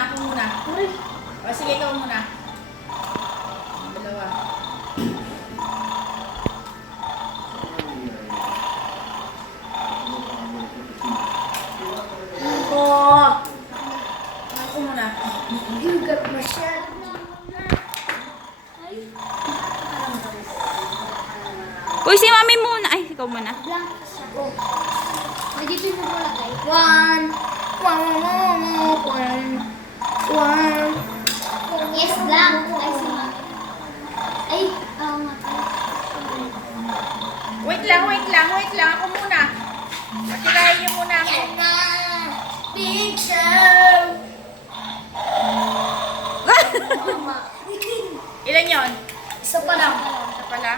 ako muna. O, sige, ikaw muna. Dalawa. Ako muna. Hugot masyado. Uy, si mami muna. Ay, ikaw muna. Blank ako. Dito mo po lagay. One. Yes, blank. Ay, si mami. Ay, nga pala. Wait lang. Ako muna. Patirahin niyo muna ako. Yan na. Picture. Mama. Ilan yon? Isa pa lang. Isa pala.